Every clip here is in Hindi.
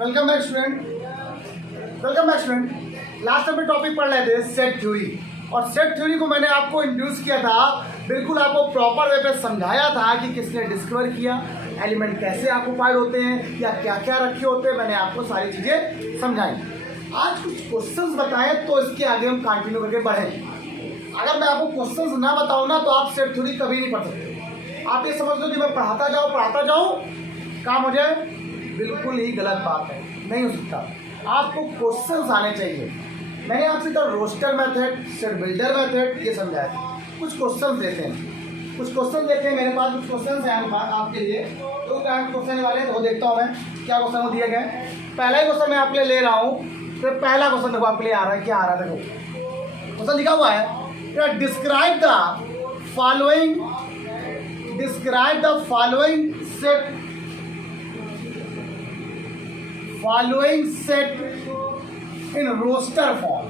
Welcome back student. लास्ट में टॉपिक पढ़ रहे थे सेट थ्योरी, और सेट थ्योरी को मैंने आपको इंट्रोड्यूस किया था, बिल्कुल आपको प्रॉपर वे पे समझाया था कि किसने डिस्कवर किया, एलिमेंट कैसे ऑक्युपाइड होते हैं या क्या क्या रखे होते हैं, मैंने आपको सारी चीज़ें समझाई। आज कुछ क्वेश्चंस बताएं तो इसके आगे हम कंटिन्यू करके बढ़ें। अगर मैं आपको क्वेश्चंस ना बताऊँ ना तो आप सेट थ्योरी कभी नहीं पढ़ सकते। आप ये समझ लो कि मैं पढ़ाता जाऊँ काम हो जाए, बिल्कुल ही गलत बात है, नहीं हो सकता। आपको क्वेश्चंस आने चाहिए। मैंने आपसे कल roster method, set builder method ये समझाया था। कुछ क्वेश्चंस देते हैं, मेरे पास कुछ क्वेश्चंस हैं आपके लिए। तो क्वेश्चन वाले तो देखता हूँ मैं क्या क्वेश्चन दिए गए। पहला ही क्वेश्चन मैं आपके लिए ले रहा हूँ। तो पहला क्वेश्चन देखो आपके लिए आ रहा है, क्या आ रहा है देखो। क्वेश्चन लिखा हुआ है, describe the following set in roster form.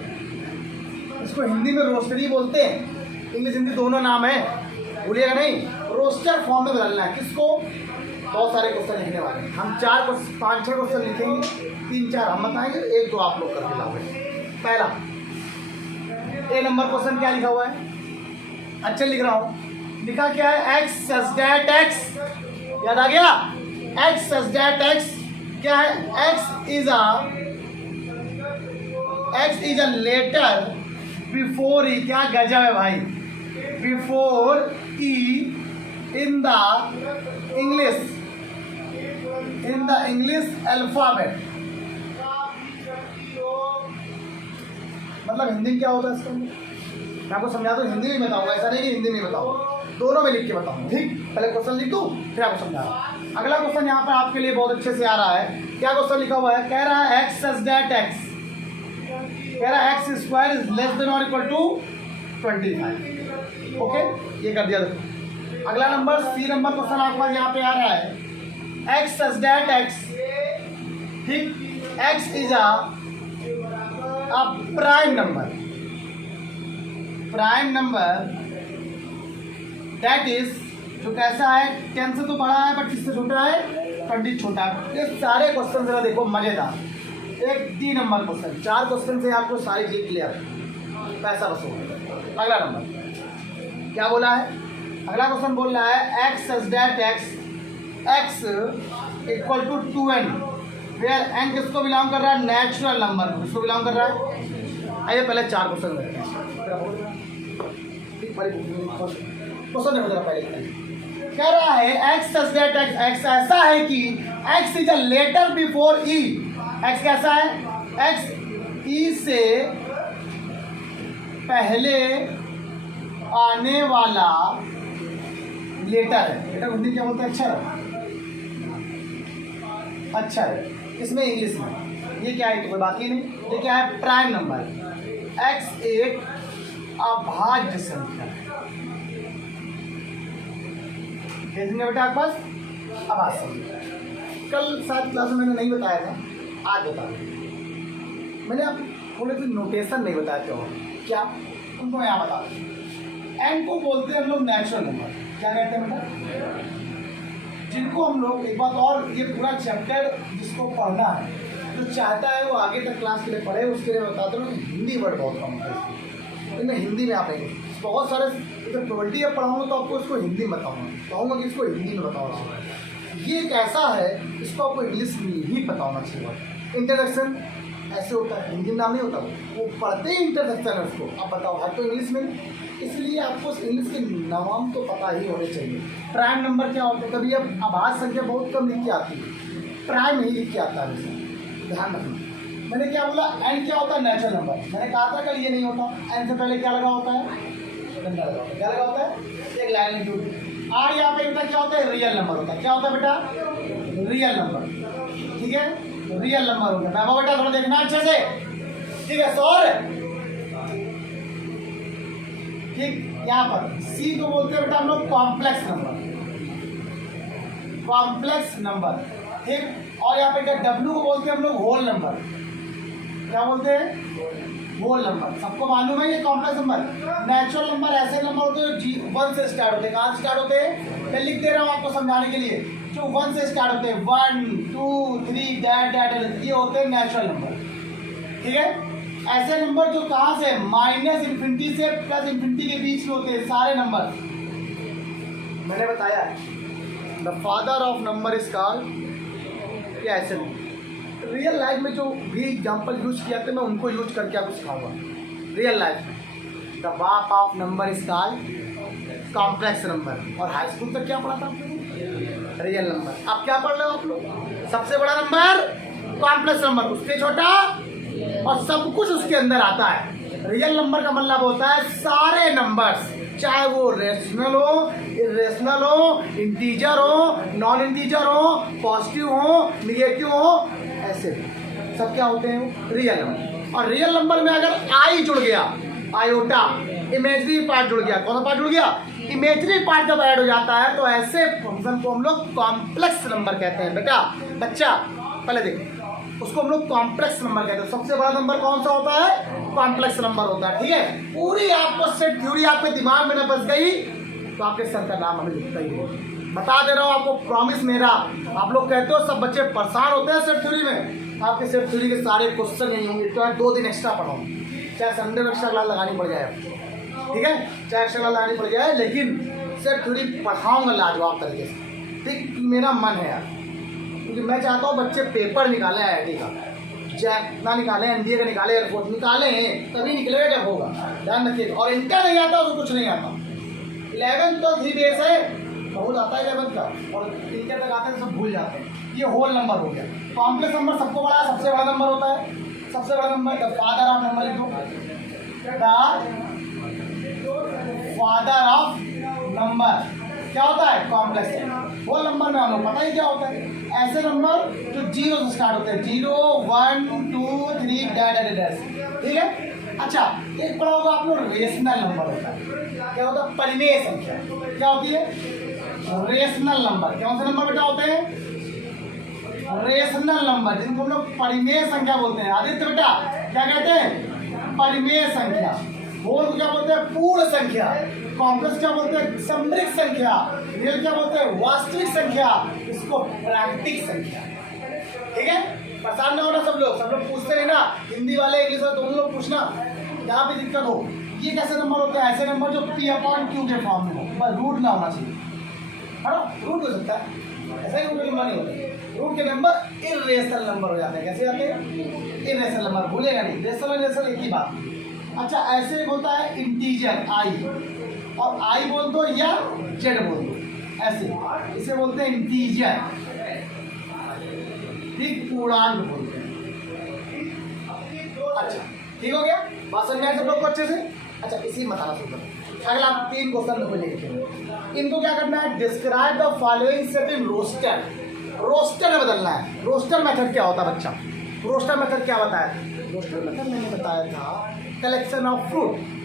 इसको हिंदी में रोस्टरी बोलते हैं, इंग्लिश हिंदी दोनों नाम है, भूलिएगा नहीं। रोस्टर फॉर्म में बदलना है किसको? बहुत सारे क्वेश्चन लिखने वाले हैं हम, 5-6 क्वेश्चन लिखेंगे, 3-4 हम बताएंगे, 1-2 आप लोग करके लाओगे। पहला ए नंबर क्वेश्चन क्या लिखा हुआ है? अच्छे लिख रहा हूँ। लिखा क्या है? एक्स सच दैट एक्स, याद आ गया? एक्स सच दैट एक्स क्या है? X is a letter before E. क्या गजब है भाई, before E in the English alphabet. मतलब हिंदी में क्या होता है इसका? मैं आपको समझा दूँ, हिंदी में बताऊंगा, ऐसा नहीं कि हिंदी में बताऊंगा, दोनों में लिख के बताऊंगा। ठीक, पहले क्वेश्चन लिख दूँ फिर आपको समझा रहा हूँ। अगला क्वेश्चन यहाँ पर आपके लिए बहुत अच्छे से आ रहा है। क्या क्वेश्चन लिखा हुआ है? कह रहा है एक्स सच दैट एक्स, कह रहा है x square is less than or equal to 25। Okay, ये कर दिया। देखो अगला नंबर सी नंबर क्वेश्चन आपके पास यहाँ पे आ रहा है, एक्स सच दैट एक्स। ठीक, x is a prime number that is, जो कैसा है? 10 से तो बड़ा है बट किससे छोटा है? 20 छोटा है। ये सारे क्वेश्चन जरा देखो, मजेदार। एक 3 नंबर क्वेश्चन, 4 क्वेश्चन से आपको सारी चीज क्लियर, पैसा वसूल। अगला नंबर क्या बोला है? अगला क्वेश्चन बोल रहा है x such that x equal to 2n, where n किसको बिलोंग कर रहा है? नेचुरल नंबर को। किसको बिलोंग कर रहा है? आइए पहले 4 क्वेश्चन देखते हैं। क्वेश्चन देखो जरा पहले। कह रहा है एक्स सच दैट एक्स ऐसा है कि x is a letter before e. X कैसा है? एक्स ई से पहले आने वाला लेटर है। लेटर हिंदी क्या बोलते हैं? अक्षर है इसमें इंग्लिश में। ये क्या है? तो कोई बात ही नहीं। ये क्या है? Prime number. एक्स एक अभाज्य संख्या है। भेजेंगे बेटा आपके पास अभाज्य संख्या। कल 7 क्लास में मैंने नहीं बताया था, आज बता दें। मैंने आप थोड़े से नोटेशन नहीं बताया क्यों? क्या उनको मैं यहाँ बता दूँ। एन को बोलते हैं हम लोग नेचुरल नंबर। क्या कहते हैं बेटा? जिनको हम लोग, एक बात और, ये पूरा चैप्टर जिसको पढ़ना है, जो चाहता है वो आगे तक क्लास के लिए पढ़े, उसके लिए बताता हूँ हिंदी वर्ड बहुत कम है इनमें। हिंदी में आप नहीं, बहुत सारे इधर प्रोबेबिलिटी अब पढ़ाऊँगा तो आपको इसको हिंदी में बताऊँगा, कहूँगा कि इसको हिंदी में बताऊँगा। ये एक ऐसा है, इसको आपको इंग्लिश में ही पता होना चाहिए। इंट्रोडक्शन ऐसे होता है, हिंदी नाम नहीं होता, वो पढ़ते ही इंट्रोडक्शन है उसको। आप बताओ, है तो इंग्लिश में, इसलिए आपको इंग्लिश के नाम तो पता ही होने चाहिए। प्राइम नंबर क्या होता है? कभी अब अभाज्य संख्या बहुत कम लिख के आती है, प्राइम ही लिख के आता है, ध्यान रखना। मैंने क्या बोला? एन क्या होता है? Natural number. मैंने कहा था कल ये नहीं होता। एन से पहले क्या लगा होता है? क्या लगा होता है? एक लाइन लिखी होती है। आर यहाँ पे बेटा क्या होता है? रियल नंबर होता है। क्या होता है बेटा? Real number. ठीक है, रियल नंबर हो गया। बाबा बेटा थोड़ा देखना अच्छे से, ठीक है? सॉर ठीक। यहाँ पर सी को बोलते हैं बेटा हम लोग कॉम्प्लेक्स नंबर, ठीक। और यहाँ पे डब्ल्यू को बोलते हैं हम लोग होल नंबर। क्या बोलते हैं? Whole number. सबको मालूम है ये कॉम्प्लेक्स नंबर। नेचुरल नंबर ऐसे नंबर होते हैं 1 से स्टार्ट होते हैं। कहाँ से स्टार्ट होते हैं? मैं लिख दे रहा हूँ आपको समझाने के लिए। जो 1 से स्टार्ट होते हैं, 1 2 3 डैट ये होते हैं नेचुरल नंबर, ठीक है। ऐसे नंबर जो कहाँ से माइनस इन्फिनिटी से प्लस इन्फिनिटी के बीच में होते हैं सारे नंबर, मैंने बताया the father of number is called, ये ऐसे नहीं। रियल लाइफ में जो भी एग्जाम्पल यूज किया था मैं उनको यूज करके आपको सिखाऊंगा रियल लाइफ में। द बाप of number is called complex number. और हाई स्कूल तक क्या पढ़ा था आप लोग? Real number. अब क्या पढ़ रहे हो आप लोग? सबसे बड़ा नंबर कॉम्प्लेक्स नंबर, उससे छोटा और सब कुछ उसके अंदर आता है। रियल नंबर का मतलब होता है सारे नंबर्स, चाहे वो रेशनल हो, इरेशनल हो, इंटीजर हो, नॉन इंटीजर हो, पॉजिटिव हो, निगेटिव हो, ऐसे सब क्या होते हैं? Real number. और रियल नंबर में अगर आई जुड़ गया, आयोटा, इमेजरी पार्ट जुड़ गया, कौन सा पार्ट जुड़ गया? इमेजरी पार्ट जब ऐड हो जाता है तो ऐसे फंक्शन को हम लोग कॉम्प्लेक्स नंबर कहते हैं। बेटा बच्चा पहले देख, उसको हम लोग कॉम्प्लेक्स नंबर कहते हैं। सबसे बड़ा नंबर कौन सा होता है? कॉम्प्लेक्स नंबर होता है, ठीक है। पूरी आपको सेट थ्योरी आपके दिमाग में न बस गई तो आपके सर का नाम हमें लिखता ही नहीं। बता दे रहा हूँ आपको, प्रॉमिस मेरा। आप लोग कहते हो सब बच्चे परेशान होते हैं सेट थ्योरी में, आपके सेट थ्योरी के सारे क्वेश्चन नहीं होंगे। तो 2 दिन एक्स्ट्रा पढ़ाऊँ, चाहे संडे में एक्स्ट्रा क्लास लगानी पड़ जाए, ठीक है, चाहे एक्स्ट्रा क्लास लगानी पड़ जाए, लेकिन सेट थ्योरी पढ़ाऊँगा लाजवाब तरीके से, ठीक। मेरा मन है यार, क्योंकि मैं चाहता हूँ बच्चे पेपर निकालें IIT का, जैक ना निकालें, NDA का निकालें, एयरफोर्स निकालें, तभी निकलेगा जब होगा। ध्यान रखिए। और इंटर नहीं आता तो कुछ नहीं आता। 11th तो 3 बेस है, बहुत आता है 11th का, और इंटर तक आते हैं तो सब भूल जाते हैं। ये होल नंबर हो गया। कॉम्प्लेक्स नंबर सबको बड़ा सबसे बड़ा नंबर होता है। सबसे बड़ा number the father of number, लिखो द फादर ऑफ नंबर क्या होता है? कॉम्प्लेक्स। होल नंबर में हम लोग पता ही क्या होता है? ऐसे नंबर जो 0 से स्टार्ट होते हैं, 0 1 2 3 डैश, ठीक है। अच्छा, एक पढ़ा होगा आप लोग रेशनल नंबर होता है। क्या होता है? परिमेय संख्या। क्या होती है? Rational number. कौन से नंबर बेटा होते हैं? रेशनल नंबर, जिनको हम लोग परिमेय संख्या बोलते हैं। आदित्य बेटा क्या कहते हैं? परिमेय संख्या। होल को क्या बोलते हैं? पूर्ण संख्या। कॉम्प्लेक्स क्या बोलते हैं? समृद्ध संख्या। रियल क्या बोलते हैं? वास्तविक संख्या। इसको प्राकृतिक संख्या, ठीक है। परेशान ना होना सब लोग पूछते हैं ना, हिंदी वाले इंग्लिश वाले तुम लोग पूछना, जहाँ भी दिक्कत हो। ये कैसे नंबर होते हैं? ऐसे नंबर जो P/Q के फॉर्म में हो, बस रूट ना होना चाहिए, है ना। रूट हो सकता है, ऐसा ही रूट नंबर नहीं होता। रूट के नंबर इरेशनल नंबर हो जाते हैं। कैसे आते हैं? इरेशनल नंबर, भूलेगा नहीं। रेशनल एक ही बात। अच्छा, ऐसे एक होता है इंटीजर आई, और आई बोल दो या जेड बोल दो, ऐसे इसे बोलते हैं इंटीजर, ठीक, पूर्णांक बोलते हैं। अच्छा, ठीक हो गया, बात समझ में सब लोग को अच्छे से। अच्छा, इसी बताना शुरू करो। अगला 3 क्वेश्चन को लेके इनको क्या करना है? Describe the following set in roster. Roster में बदलना है। रोस्टर मेथड क्या होता है बच्चा? रोस्टर मेथड क्या बताया? रोस्टर मेथड मैंने बताया था कलेक्शन ऑफ फ्रूट।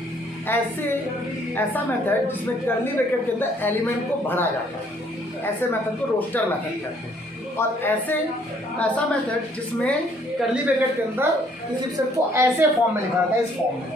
ऐसा मेथड जिसमें कर्ली ब्रैकेट के अंदर एलिमेंट को भरा जाता है, ऐसे मेथड को रोस्टर मेथड कहते हैं। और ऐसा मेथड जिसमें कर्ली ब्रैकेट के अंदर किसी सेट को ऐसे फॉर्म में लिखा जाता है, इस फॉर्म में,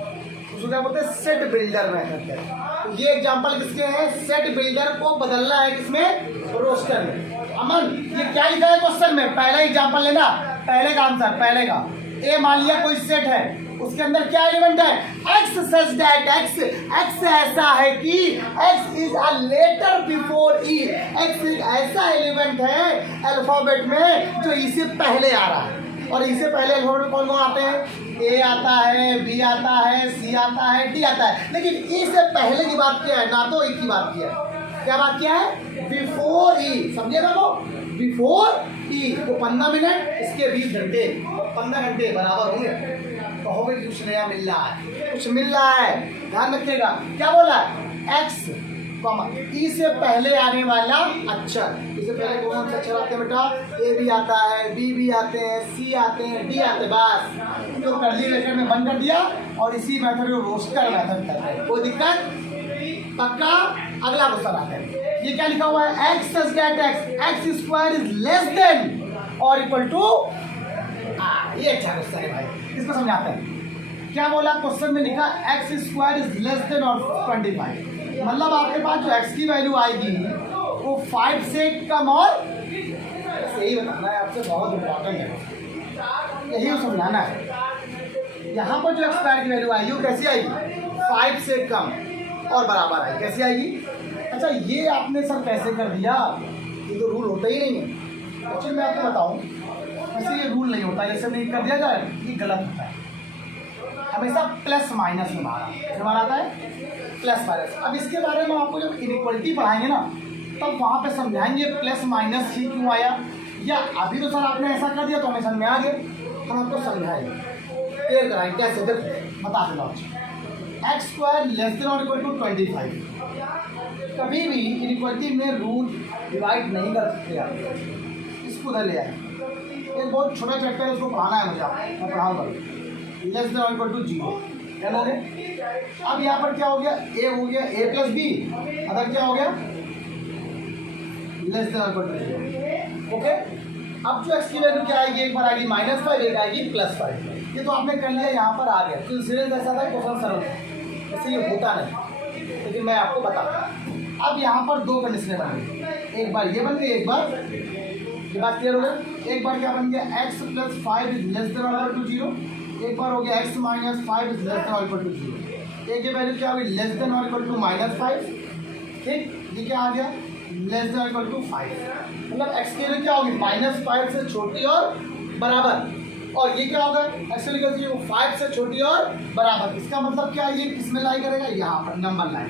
उसको क्या बोलते हैं? सेट बिल्डर मेथड है। तो ये एग्जांपल किसके हैं? सेट बिल्डर को बदलना है किसमें? रोस्टर में। अमन, ये क्या लिखा है क्वेश्चन में? पहला एग्जांपल लेना, पहले का आंसर, पहले का। ए मान लिया कोई सेट है, उसके अंदर क्या एलिमेंट है? X such that x, x ऐसा है कि x is a letter before e. X एक ऐसा एलिमेंट है अल्फाबेट में जो ई से पहले आ रहा है। और ई से पहले अल्फाबेट में कौन कौन आते हैं? ए आता है, बी आता है, सी आता है, डी आता है। लेकिन ई से पहले की बात क्या है? ना तो ई की बात किया है, क्या बात किया है? बिफोर ई, समझिएगा वो, बिफोर ई। तो 15 मिनट, इसके 20 घंटे, 15 घंटे बराबर होंगे। कहोगे कि कुछ नया मिल रहा है, कुछ मिल रहा है, ध्यान रखिएगा। क्या बोला? एक्स कॉमा ई से पहले आने वाला अक्षर। इससे पहले कौन से अक्षर आते हैं बेटा? ए भी आता है, बी भी आते हैं, सी आते हैं, डी आते हैं। बस तो कर्ली ब्रैकेट में बंद कर दिया और इसी मेथड को रोस्टर मेथड कहते हैं। कोई दिक्कत? पक्का? अगला क्वेश्चन आता है। ये क्या लिखा हुआ है? X such that x square is less than or equal to. ये अच्छा क्वेश्चन है भाई, इसको समझाते हैं। क्या बोला क्वेश्चन में? लिखा x square is less than और 25। मतलब आपके पास जो एक्स की वैल्यू आएगी वो 5 से कम और बस यही बताना है आपसे, बहुत इंपॉर्टेंट है, यही समझाना है। यहाँ पर जो एक्सपायर की वैल्यू आएगी वो कैसी आएगी, 5 से कम और बराबर आएगी, कैसी आएगी। अच्छा ये आपने सर कैसे कर दिया, ये तो रूल होता ही नहीं है। एक्चुअली मैं आपको बताऊँ, वैसे ये रूल नहीं होता, जैसे नहीं कर दिया जाए ये गलत होता है। हमेशा प्लस माइनस में हमारा आता है प्लस माइनस। अब इसके बारे में आपको जब इनइक्वलिटी पढ़ाएंगे ना तब वहाँ पे समझाएंगे प्लस माइनस ही क्यों आया, या अभी तो सर आपने ऐसा कर दिया तो हमें समझ में आ गया, हम आपको समझाएंगे क्लियर कराएंगे कैसे। देखो बता देना x square less than or equal to 25। कभी भी इनइक्वलिटी में रूट डिवाइड नहीं कर सकते आप, इसको उधर ले आए। एक बहुत छोटा चैप्टर है उसको पढ़ाना है मुझे, मैं पढ़ाऊँगा। Less than or equal to 0 क्या लोगे। अब यहाँ पर क्या हो गया, ए हो गया a प्लस बी, अदर क्या हो गया less than or equal to 0। Okay अब जो एक्स की वैल्यू क्या आएगी, एक बार आएगी -5, एक आएगी +5। ये तो आपने कर लिया, यहाँ पर आ गया। तो सीरियस ऐसा था क्वेश्चन सरल था, इससे ये होता नहीं, लेकिन मैं आपको बताता। अब यहाँ पर दो कंडीशनें बन गई, एक बार ये बन गई, एक बार ये बात क्लियर हो गया। एक बार क्या बन गया x + 5 is less than or equal to 0, एक बार हो गया x - 5 is less than or equal to 0। एक ये वैल्यू क्या होगी less than or equal to -5, ठीक। ये क्या आ गया less than or equal to 5, मतलब x की वैल्यू क्या होगी -5 से छोटी और बराबर, और ये क्या होगा एक्चुअली कहती है वो 5 से छोटी और बराबर। इसका मतलब क्या, ये किसमें लाई करेगा, यहाँ पर नंबर लाइन।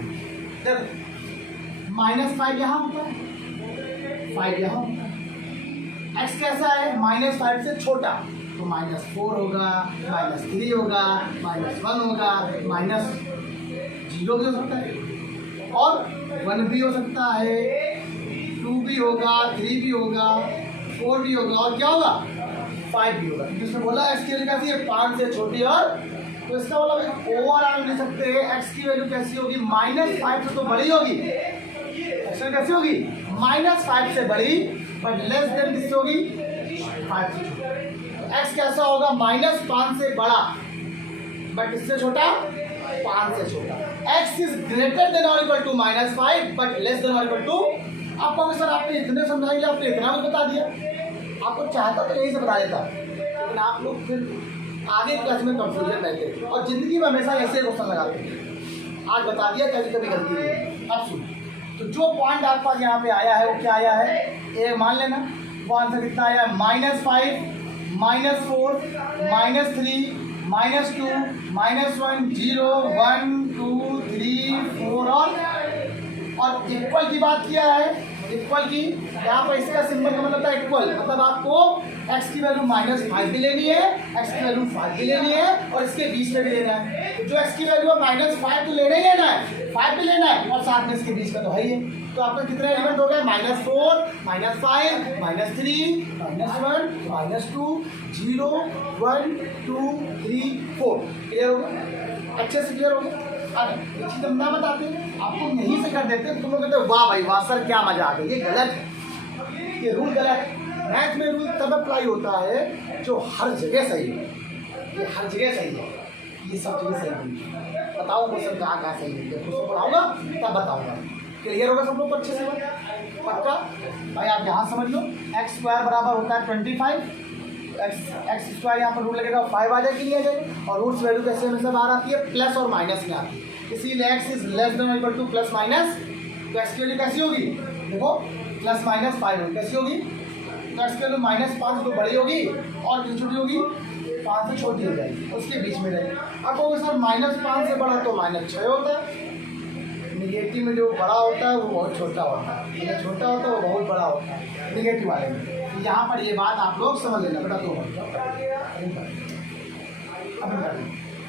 -5 यहाँ होता है, 5 यहाँ होता है। x कैसा है -5 से छोटा, तो -4 होगा, -3 होगा, -1 होगा, -0 भी हो सकता है, और 1 भी हो सकता है, 2 भी होगा, 3 भी होगा, 4 भी होगा, और क्या होगा 5 भी होगा। जिसमें बोला एक्स की वैल्यू कैसी है 5 से छोटी, और तो इसका मतलब ओवरऑल ले सकते हैं एक्स की वैल्यू कैसी होगी -5 से तो बड़ी होगी, एक्स कैसी होगी -5 से बड़ी, बट लेस देन किससे होगी 5 से छोटी। एक्स कैसा होगा -5 से बड़ा बट इससे छोटा 5 से छोटा। X is greater than or equal to -5 but less than or equal to. आपको सर आपने इतने समझाएंगे, आपने इतना भी बता दिया, आपको चाहता तो यही से बता देता, लेकिन आप लोग फिर आगे क्लास में कंफ्यूजन रहते और जिंदगी में हमेशा ऐसे क्वेश्चन लगाते हैं। आज बता दिया कभी कभी गलती है। अब सुन, तो जो पॉइंट आपके पास यहाँ पे आया है वो क्या आया है, ए मान लेना, वो आंसर कितना आया है -5 -4 -3 -2 -1 0 1 2 3 4 और इक्वल की बात किया है। इक्वल की यहाँ पर इसका सिंबल का मतलब था इक्वल, मतलब आपको x की वैल्यू -5 भी लेनी है, x की वैल्यू 5 भी लेनी है, और इसके बीच में भी लेना है। तो जो x की वैल्यू है -5 तो लेना ही लेना है, 5 भी लेना है, और साथ में इसके बीच का तो है ही है। तो आपका कितने एलिमेंट हो गए -4 -5 -3 -1 -2 0 1 2 3 4। क्लियर हो गया, अच्छे से क्लियर हो गया। अब एक चीज हम ना बताते आपको यहीं से कर देते, तुम लोग कहते वाह भाई वाह सर क्या मजा आ गया। ये गलत है, ये रूल गलत है। मैथ में रूल तब अप्लाई होता है जो हर जगह सही है, ये हर जगह सही है, ये सब जगह सही नहीं है। बताओ क्वेश्चन कहाँ कहाँ सही है, जब उसको पढ़ाऊंगा तब बताऊंगा। क्लियर होगा सब लोग अच्छे से पक्का भाई। आप यहाँ समझ लो x² बराबर होता है 25, x² यहाँ पर रूट लगेगा 5 आ जाएगी, नहीं आ जाएगी, और रूट्स वैल्यू कैसे हमेशा बाहर आती है प्लस और माइनस में आती है, इसीलिए x is less than or equal two plus minus. तो x की वैल्यू कैसी होगी देखो +-5 होगी, कैसी होगी, तो x की वैल्यू -5 तो बड़ी होगी और कितनी छोटी होगी 5 से छोटी हो जाएगी, उसके बीच में रहेगी। अब होगा सर -5 से बड़ा तो -6 होता है, निगेटिव में जो बड़ा होता है वो बहुत छोटा होता है, जो छोटा होता है वो बहुत बड़ा होता है निगेटिव वाले में। यहाँ पर ये बात आप लोग समझ लेना बेटा, तो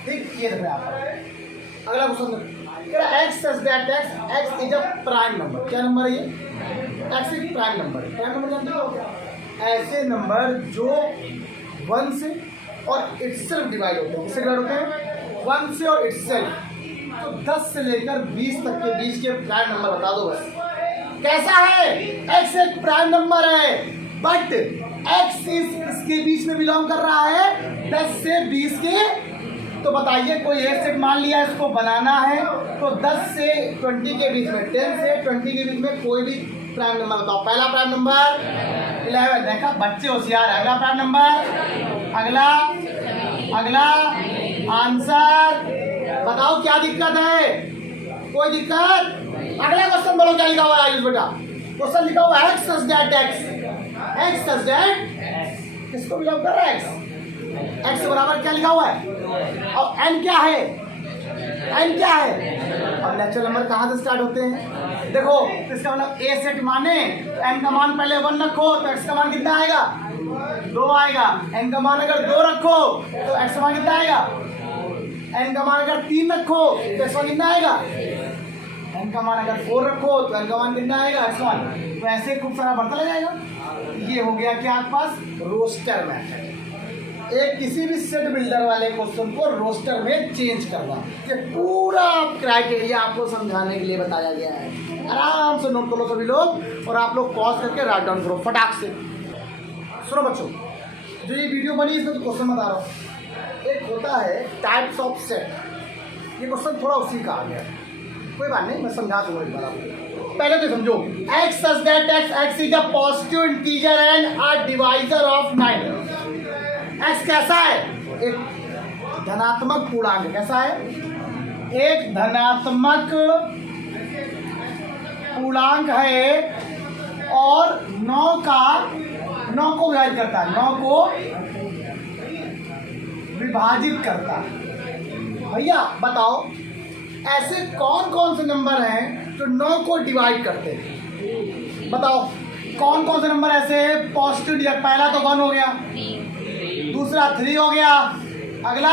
ठीक। ये देखो यहाँ पर अगला question x such that x is a prime number. क्या नंबर है ये, एक्स एक प्राइम नंबर है। प्राइम नंबर जानते हो, ऐसे नंबर जो 1 से और इटसेल्फ डिवाइड होते हैं। किससे डिवाइड होते हैं 1 से और इटसेल्फ। तो 10 से लेकर 20 तक के बीच के प्राइम नंबर बता दो बस। कैसा है, x एक प्राइम नंबर है बट x इसके बीच में बिलोंग कर रहा है 10 से 20 के। तो बताइए कोई एक सेट मान लिया, इसको बनाना है तो 10 से 20 के बीच में, 10 से 20 के बीच में कोई भी प्राइम नंबर बताओ। पहला प्राइम नंबर 11, देखा बच्चे होशियार है। अगला प्राइम नंबर, अगला आंसर बताओ क्या दिक्कत है, कोई दिक्कत? अगला क्वेश्चन बोलो क्या लिखा हुआ है आयुष बेटा? क्वेश्चन लिखा हुआ है एक्स दैट एक्स दैट किसको बिलोंग कर रहा है? एक्स बराबर क्या लिखा हुआ है और एन क्या है? एन क्या है? अब नेचुरल नंबर कहाँ से स्टार्ट होते हैं? देखो इसका मतलब ए सेट माने एन का मान पहले 1 रखो तो एक्स का मान कितना आएगा? 2 आएगा। एन का मान अगर 2 रखो तो एक्स का मान कितना आएगा? एन का मान अगर 3 रखो तो एक्स का मान कितना आएगा? एन का मान अगर 4 रखो तो एन का मान कितना आएगा? एक्स मान। तो ऐसे खूब सारा बढ़ता जाएगा। ये हो गया क्या आपके पास? Roster method. एक किसी भी सेट बिल्डर वाले क्वेश्चन को रोस्टर में चेंज करना, ये पूरा क्राइटेरिया आपको समझाने के लिए बताया गया है। आराम से नोट करो सभी लोग और आप लोग पॉज करके राइट डाउन करो फटाक से। सुनो बच्चों, जो ये वीडियो बनी इसमें तो क्वेश्चन बता रहा हूँ। एक होता है टाइप्स ऑफ सेट, ये क्वेश्चन थोड़ा उसी का आ गया, कोई बात नहीं, मैं समझा दूंगा एक बार आपको। पहले तो समझो x such that x is a positive integer and a divisor of 9। X कैसा है? एक धनात्मक पूर्णांक। कैसा है? एक धनात्मक पूर्णांक है और 9 को विभाजित करता है, 9 को विभाजित करता है। भैया बताओ ऐसे कौन कौन से नंबर हैं जो 9 को डिवाइड करते हैं? बताओ कौन कौन से नंबर ऐसे हैं पॉजिटिव? पहला तो 1 हो गया, दूसरा 3 हो गया, अगला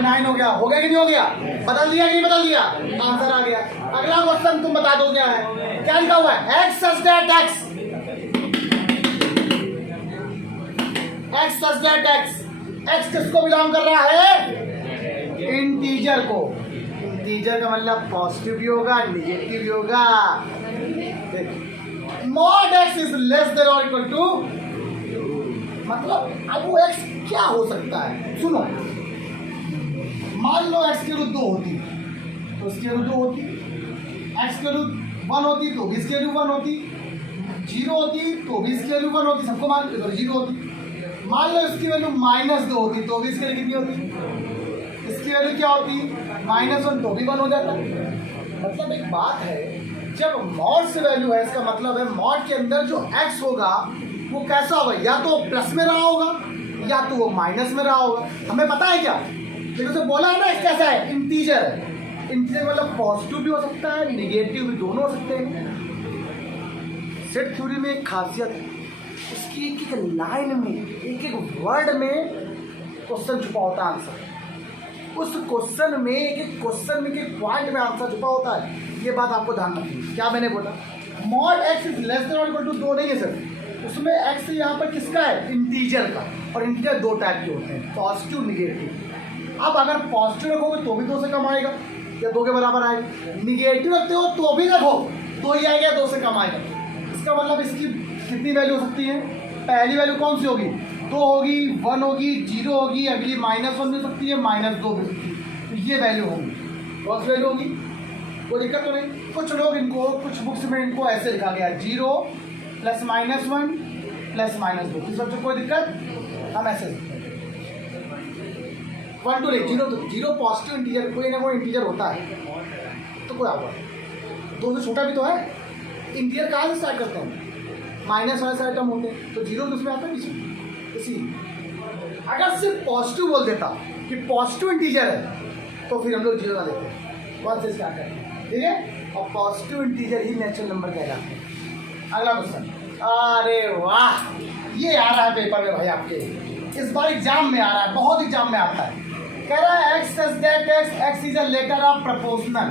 9 हो गया। हो गया कि नहीं हो गया? बदल दिया कि नहीं बदल दिया? आंसर आ गया। अगला क्वेश्चन तुम बता दो क्या है? क्या लिखा हुआ है? X such that x x किसको बिलोंग कर रहा है? इंटीजर को। इंटीजर का मतलब पॉजिटिव भी होगा निगेटिव भी होगा। Mod x is less than or equal to, मतलब अब वो एक्स क्या हो सकता है? सुनो, मान लो एक्स की रूट 2 होती तो इसकी रूट 2 होती, एक्स की रूट 1 होती तो भी इसकी रूट 1 होती, 0 होती तो भी इसकी रूट 1 होती, सबको मान लो 0 होती। मान लो इसकी वैल्यू -2 होती तो भी इसके लिए कितनी होती? इसकी वैल्यू क्या होती? -1 तो भी 1 हो जाता। मतलब एक बात है, जब मॉड से वैल्यू है इसका मतलब है मॉड के अंदर जो एक्स होगा वो कैसा होगा? या तो प्लस में रहा होगा या तो वो माइनस में रहा होगा। हमें पता है क्या? लेकिन उसे बोला है ना एक्स कैसा है? इंटीजर है। इंटीजर मतलब पॉजिटिव भी हो सकता है निगेटिव भी, दोनों हो सकते हैं। सेट थ्योरी में एक खासियत है, उसकी एक एक लाइन में एक एक वर्ड में क्वेश्चन छुपा होता है, आंसर उस क्वेश्चन में एक एक क्वेश्चन में एक पॉइंट में आंसर छुपा होता है। ये बात आपको ध्यान रखनी। क्या मैंने बोला? Mod x is less than or equal to 2 नहीं है सर, उसमें एक्स यहाँ पर किसका है? इंटीजर का। और इंटीजर 2 टाइप के होते हैं, पॉजिटिव निगेटिव। अब अगर पॉजिटिव रखोगे तो भी 2 से कम आएगा या 2 के बराबर आएगा, निगेटिव रखते हो तो भी रखो तो ही आएगा 2 से कम आएगा। इसका मतलब इसकी कितनी वैल्यू हो सकती है? पहली वैल्यू कौन सी होगी? 2 होगी, 1 होगी, 0 होगी, अगली -1 भी हो सकती है, -2 भी हो सकती है। तो ये वैल्यू होगी, कौन सी वैल्यू होगी? कोई दिक्कत तो नहीं। कुछ लोग इनको, कुछ बुक्स में इनको ऐसे लिखा गया 0 +- 1 +- 2। इस बच्चों कोई दिक्कत? हम ऐसे 1 2 नहीं, 0 पॉजिटिव इंटीजर, कोई ना कोई इंटीजर होता है तो कोई होगा। 2 से छोटा भी तो है। इंटीजर कहाँ से स्टार्ट करते हैं? माइनस वाले सारे टर्म होते हैं, तो 0 तो उसमें आता है इसी। अगर सिर्फ पॉजिटिव बोल देता कि पॉजिटिव इंटीजर है तो फिर हम लोग 0 ना देते, 1 से स्टार्ट करते हैं, ठीक है? और पॉजिटिव इंटीजर ही नेचुरल नंबर कहलाते हैं। अगला क्वेश्चन, अरे वाह, ये आ रहा है पेपर में भाई आपके, इस बार एग्जाम में आ रहा है, बहुत एग्जाम में आता है। कह रहा है x such that x is a letter of proportional.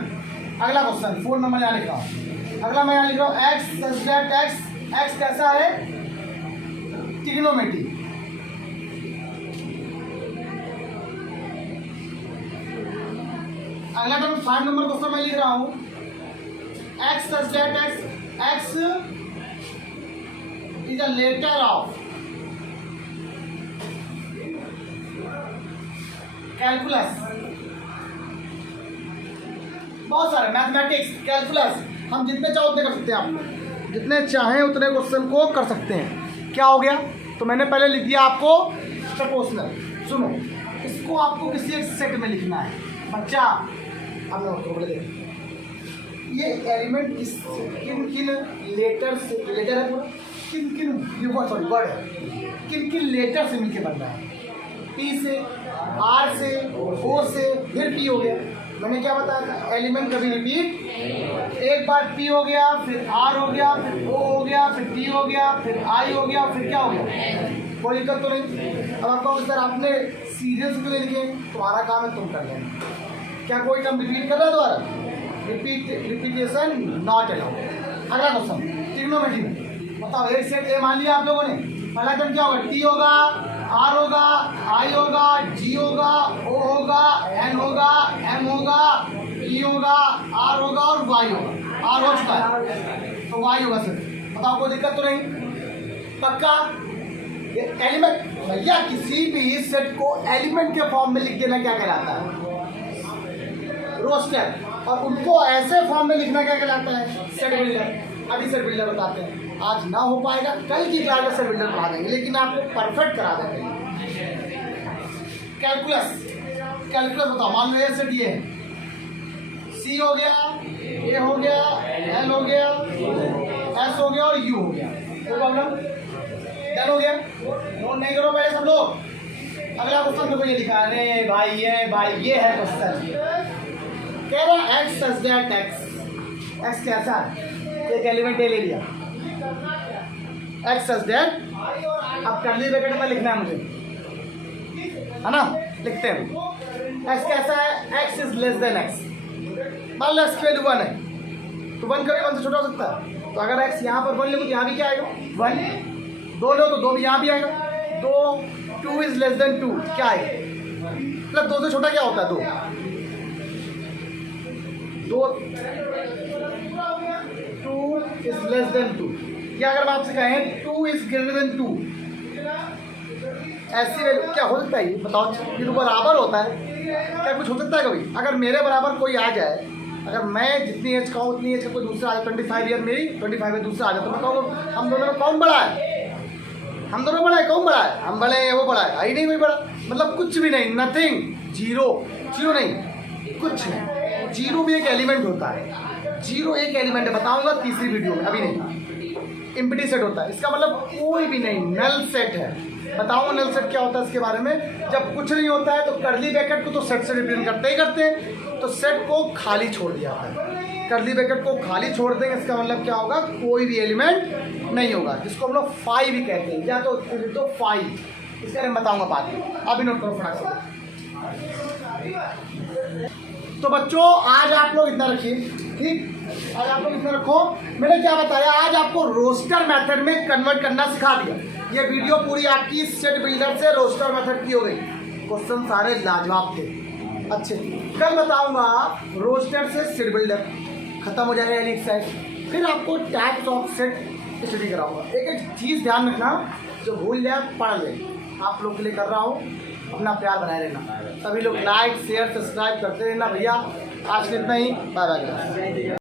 अगला क्वेश्चन 4 नंबर यहाँ लिख रहा हूँ। अगला मैं यहाँ लिख रहा हूँ एक्स सच दैट एक्स कैसा है? ट्रिग्नोमेट्री। अगला नंबर 5 नंबर क्वेश्चन मैं लिख रहा हूँ x such that x is a letter of calculus. बहुत सारे मैथमेटिक्स, कैलकुलस, हम जितने चाहो उतने कर सकते हैं। आप जितने चाहें उतने क्वेश्चन को कर सकते हैं। क्या हो गया? तो मैंने पहले लिख दिया आपको प्रपोर्शनल। सुनो, इसको आपको किसी एक सेट में लिखना है बच्चा। अब मैं बोले देखो ये एलिमेंट किन किन लेटर से, लेटर है पूरा, किन किन वर्ड है, किन किन लेटर से मिलके बन रहा है? पी से, आर से, ओ से, फिर पी हो गया। मैंने क्या बताया था? एलिमेंट कभी रिपीट, एक बार पी हो गया, फिर आर हो गया, फिर ओ हो गया, फिर टी हो गया, फिर आई हो गया, फिर क्या हो गया? कोई दिक्कत तो नहीं। अब आपको सर आपने सीरियल से लिखे, तुम्हारा काम है तुम कर लेना। क्या कोई टर्म रिपीट कर रहा है दोबारा? Repetition not allowed. अगला क्वेश्चन ट्रिग्नोमेट्री में बताओ, एक सेट ए मान लिया आप लोगों ने। पहला टर्म क्या होगा? टी होगा, आर होगा, आई होगा, जी होगा, ओ होगा, एन होगा, एम होगा, ई होगा, आर होगा और वाई होगा। आर हो चुका है तो वाई होगा सर। बताओ कोई दिक्कत तो नहीं? पक्का? ये एलिमेंट भैया, किसी भी सेट को एलिमेंट के फॉर्म में लिख देना क्या कहलाता है? रोस्टर। और उनको ऐसे फॉर्म में लिखना क्या कहलाता है? Set builder. अभी सेट बिल्डर बताते हैं। आज ना हो पाएगा, कल की क्लास में सेट बिल्डर पढ़ा देंगे, लेकिन आपको परफेक्ट करा देंगे। कैलकुलस, कैलकुलस बताओ। मान लो ये सेट ये है, सी हो गया, ए हो गया, एल हो गया, एस हो गया और यू हो गया। कोई प्रॉब्लम? डन हो गया? नोट नहीं करो पहले सब लोग। अगला क्वेश्चन देखो, ये लिखा है। अरे भाई ये है क्वेश्चन। कह रहा एक्स सच दैट एक्स कैसा है? एक एलिमेंट ए ले लिया, एक्स सच दैट। अब कर्ली ब्रैकेट में लिखना है मुझे, है ना? लिखते हैं। एक्स कैसा है? X is less than x. मान लो एक्स की वैल्यू 1 है, तो 1 कभी 1 से छोटा हो सकता है। तो अगर एक्स यहाँ पर 1 ले तो यहाँ भी क्या आएगा? 1। 2 लो तो 2 भी यहाँ भी आएगा। 2 इज लेस देन 2 क्या आएगा? मतलब 2 से छोटा क्या होता है? 2 इज लेस देन 2। या अगर मैं आपसे कहें 2 इज ग्रेटर देन 2, ऐसी वैल्यू क्या हो सकता है? ये बताओ। ये तो बराबर होता है, क्या कुछ हो सकता है कभी? अगर मेरे बराबर कोई आ जाए, अगर मैं जितनी एज का हूँ उतनी एज का कोई दूसरा आ जाए, 25 ईयर मेरी, 25 में दूसरा आ जाए, तो मैं कहूँ हम दोनों में कौन बड़ा है? हम दोनों बड़ा है, कौन बड़ा है? हम बड़े हैं, वो बड़ा है? आई नहीं कोई बड़ा। मतलब कुछ भी नहीं, नथिंग, जीरो। जीरो नहीं, कुछ नहीं। जीरो भी एक एलिमेंट होता है। जीरो एक एलिमेंट है, बताऊंगा तीसरी वीडियो में, अभी नहीं। एम्प्टी सेट होता है, इसका मतलब कोई भी नहीं, नल सेट है। बताऊंगा नल सेट क्या होता है इसके बारे में। जब कुछ नहीं होता है तो कर्ली ब्रैकेट को तो सेट से रिप्रेजेंट करते ही करते हैं, तो सेट को खाली छोड़ दिया है। कर्ली ब्रैकेट को खाली छोड़ देंगे, इसका मतलब क्या होगा? कोई भी एलिमेंट नहीं होगा, जिसको हम लोग फाई भी कहते हैं, या तो फाई। इसके बारे में बताऊंगा बाद में, अभी नोट करो फटाक से। तो बच्चों आज आप लोग इतना रखिए, ठीक? आज आप लोग इतना रखो। मैंने क्या बताया? आज आपको रोस्टर मेथड में कन्वर्ट करना सिखा दिया। ये वीडियो पूरी आपकी सेट बिल्डर से रोस्टर मेथड की हो गई। क्वेश्चन सारे लाजवाब थे, अच्छे। कल बताऊंगा रोस्टर से सेट बिल्डर, खत्म हो जाएगा एक साइड। फिर आपको टाइप्स ऑफ सेट स्टडी कराऊंगा। एक चीज़ ध्यान रखना, जो भूल जाए पढ़ ले। आप लोग के लिए कर रहा हूँ, अपना प्यार बनाए रहना। सभी लोग लाइक शेयर सब्सक्राइब करते रहना भैया। आज के इतना ही, बाय बाय।